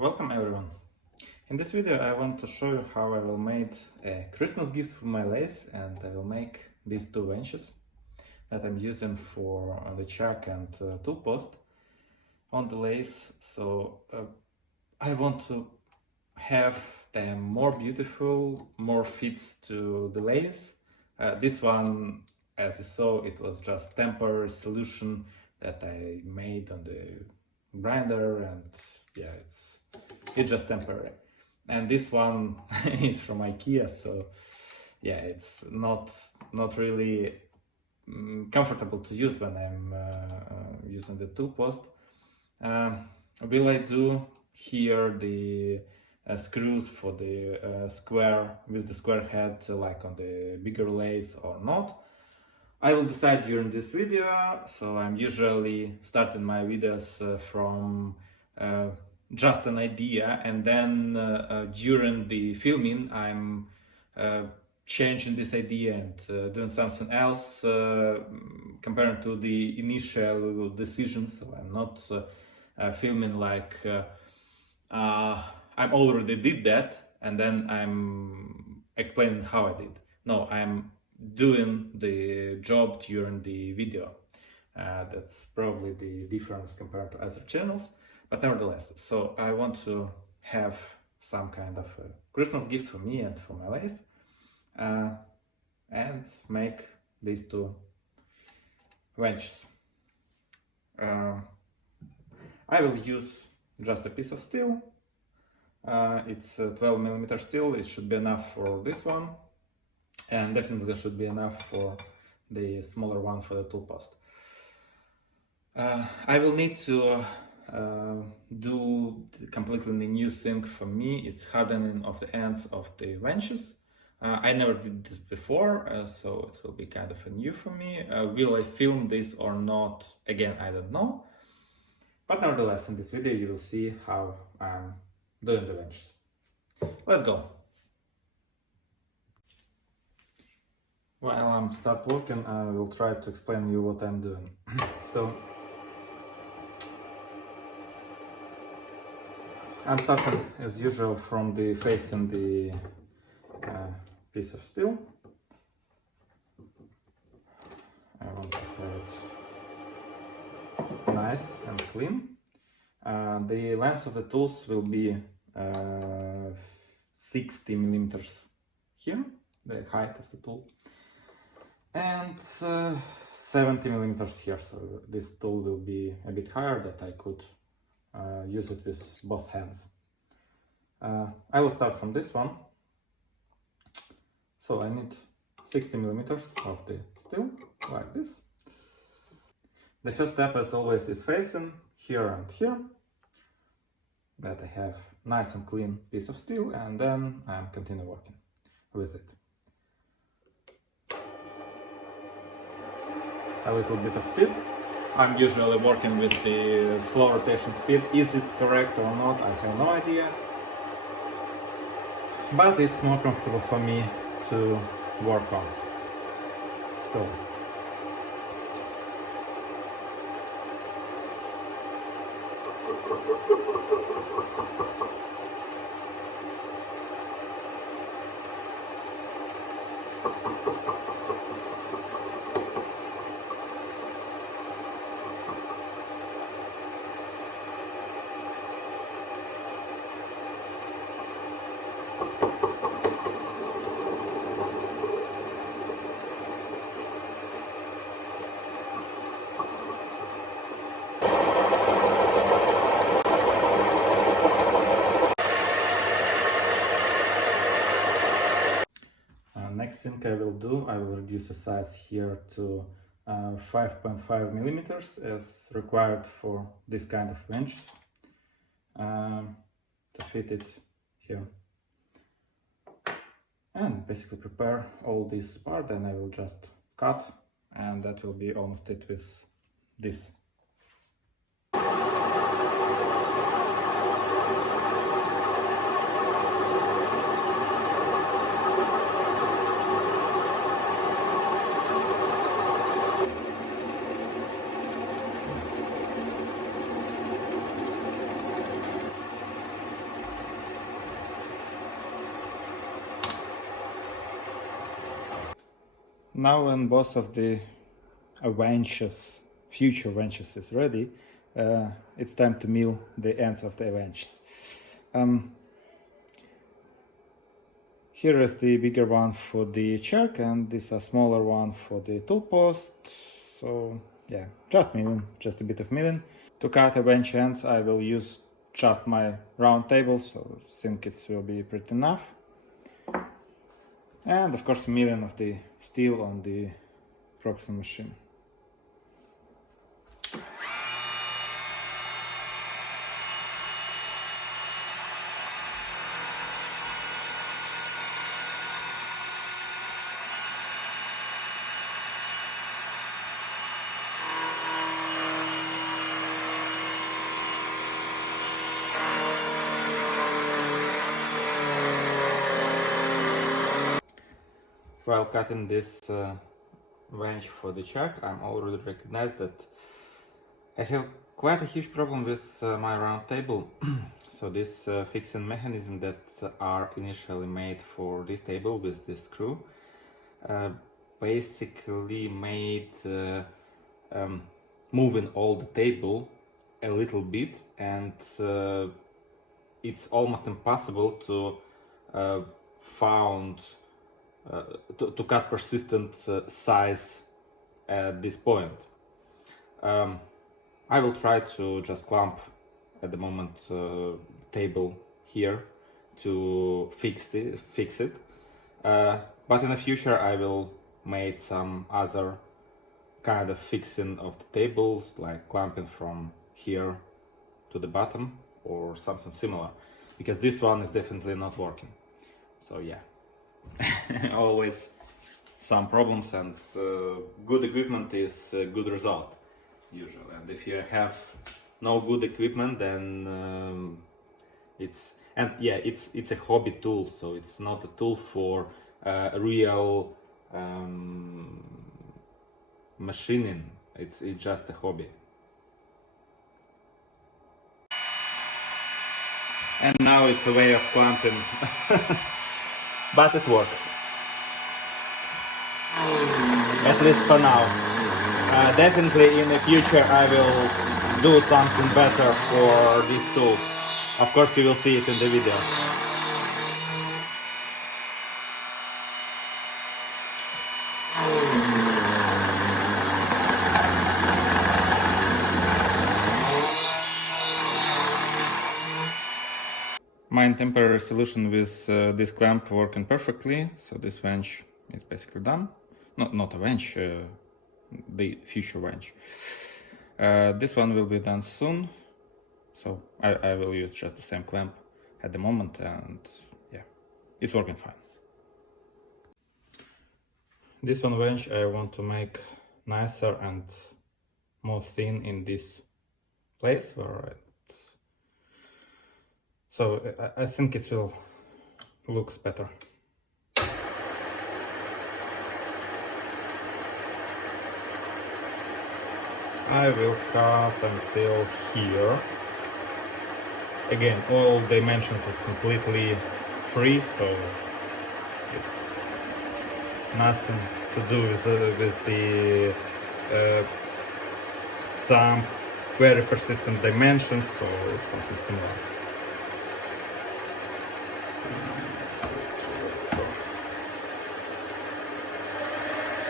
Welcome everyone. In this video I want to show you how I will make a Christmas gift for my lathe, and I will make these two benches that I'm using for the chuck and tool post on the lathe. So I want to have them more beautiful, more fits to the lathe. This one, as you saw, it was just temporary solution that I made on the grinder, and yeah, it's just temporary. And this one is from IKEA, so yeah, it's not really comfortable to use when I'm using the tool post. Will I do here the screws for the square with the square head like on the bigger lathe or not? I will decide during this video. So I'm usually starting my videos from just an idea, and then during the filming I'm changing this idea and doing something else compared to the initial decision. So I'm not filming like I already did that and then I'm explaining how I did. No, I'm doing the job during the video. That's probably the difference compared to other channels, but nevertheless, so I want to have some kind of a Christmas gift for me and for my lathe, and make these two wedges. I will use just a piece of steel. It's 12mm steel. It should be enough for this one, and definitely should be enough for the smaller one for the tool post. I will need to do completely new thing for me. It's hardening of the ends of the wrenches. I never did this before, so it will be kind of a new for me. Will I film this or not? Again, I don't know. But nevertheless, in this video you will see how I'm doing the wrenches. Let's go. While I'm start working, I will try to explain you what I'm doing. So I'm starting as usual from the facing the piece of steel. I want to have it nice and clean. The length of the tools will be 60mm here, the height of the tool, and 70mm here, so this tool will be a bit higher, that I could use it with both hands. I will start from this one. So I need 60mm of the steel, like this. The first step, as always, is facing here and here, that I have nice and clean piece of steel, and then I continue working with it. A little bit of speed. I'm usually working with the slow rotation speed. Is it correct or not? I have no idea. But it's more comfortable for me to work on. So next thing I will do, I will reduce the size here to 5.5mm as required for this kind of wrenches, to fit it here, and basically prepare all this part. Then I will just cut, and that will be almost it with this. now when both of the future wrenches is ready, it's time to mill the ends of the wrenches. Here is the bigger one for the chuck, and this is a smaller one for the tool post. So yeah, just milling, just a bit of milling. To cut the wrench ends, I will use just my round table, so I think it will be pretty enough. And of course milling of the steel on the proxy machine. While cutting this wrench for the chuck, I'm already recognized that I have quite a huge problem with my round table. So this fixing mechanism that are initially made for this table with this screw basically made moving all the table a little bit, and it's almost impossible to to cut persistent size at this point. I will try to just clamp at the moment table here to fix it. But in the future I will make some other kind of fixing of the tables, like clamping from here to the bottom or something similar, because this one is definitely not working. So yeah. Always some problems, and good equipment is a good result usually. And if you have no good equipment, then it's a hobby tool, so it's not a tool for real machining. It's just a hobby. And now it's a way of clamping. But it works. At least for now. Definitely in the future I will do something better for this tool. Of course you will see it in the video. My temporary solution with this clamp working perfectly, so this wrench is basically done. Not a wrench, the future wrench. This one will be done soon, so I will use just the same clamp at the moment, and yeah, it's working fine. This one wrench I want to make nicer and more thin in this place where it's... So I think it will looks better. I will cut until here. Again, all dimensions is completely free, so it's nothing to do with the some very persistent dimensions or something similar.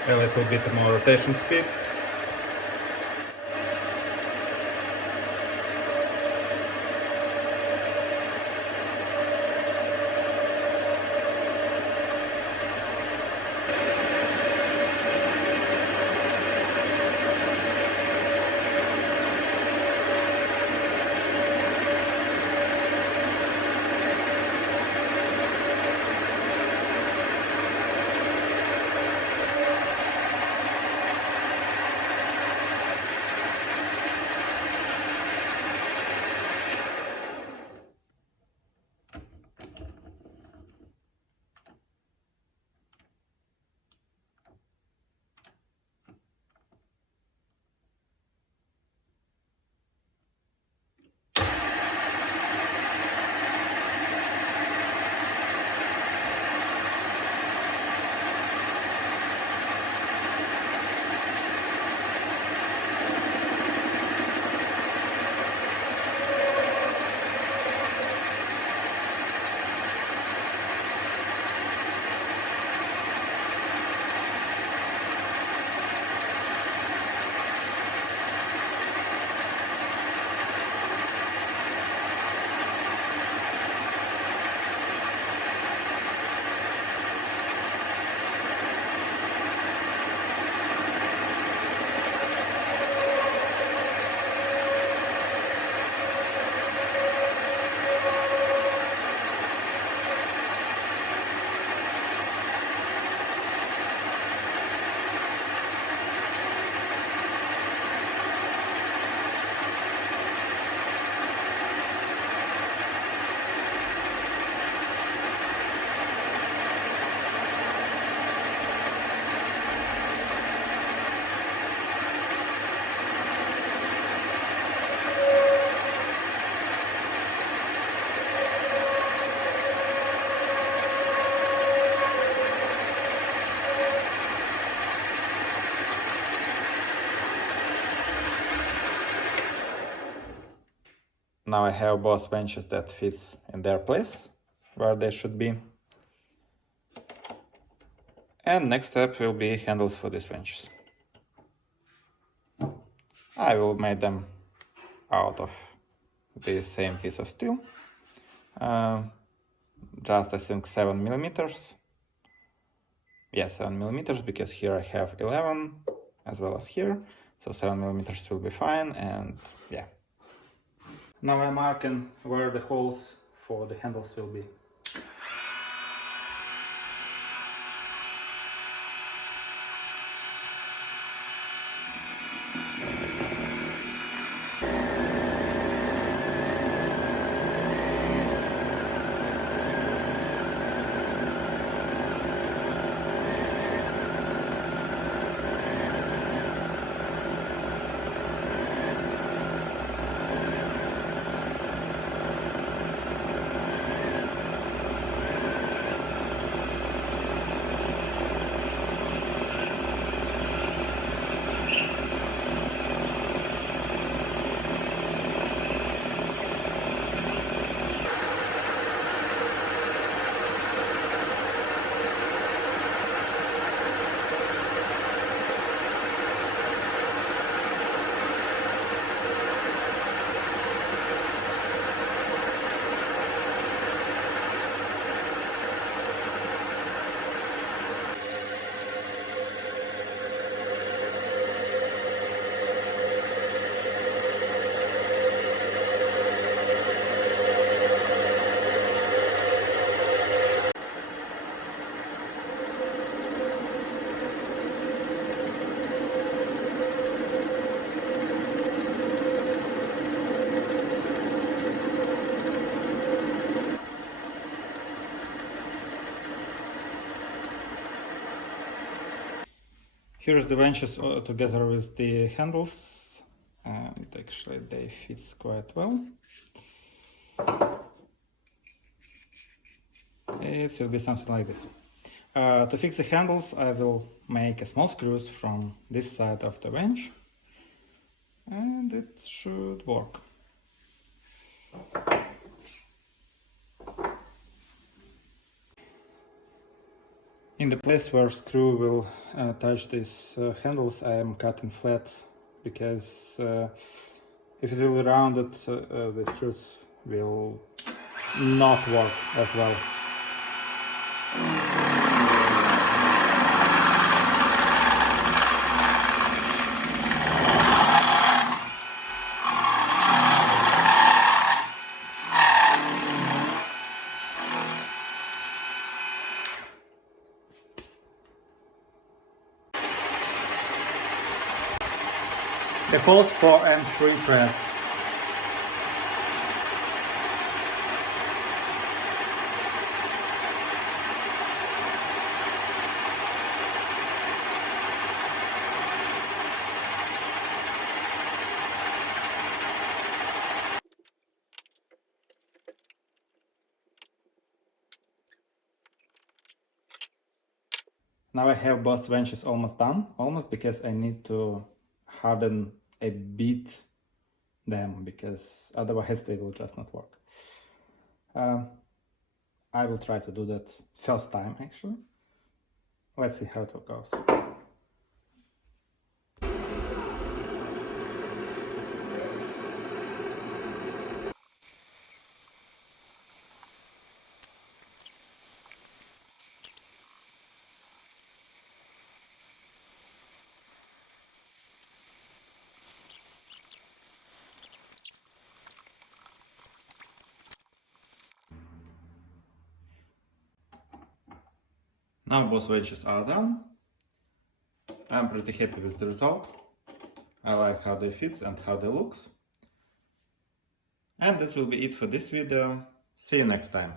A little bit more rotation speed. Now I have both benches that fits in their place, where they should be. And next step will be handles for these benches. I will make them out of the same piece of steel. Just I think 7 millimeters. Yeah, 7 millimeters, because here I have 11 as well as here. So 7 millimeters will be fine, and yeah. Now I'm marking where the holes for the handles will be. Here's the benches together with the handles, and actually they fit quite well. It will be something like this. To fix the handles, I will make a small screws from this side of the bench, and it should work. In the place where screw will touch these handles, I am cutting flat, because if it will be rounded, the screws will not work as well. The holes 4 and 3 threads. Now I have both benches almost done, because I need to harden a bit them, because otherwise they will just not work. I will try to do that first time actually. Let's see how it goes. Now both wedges are done. I'm pretty happy with the result. I like how they fit and how they look. And that will be it for this video. See you next time.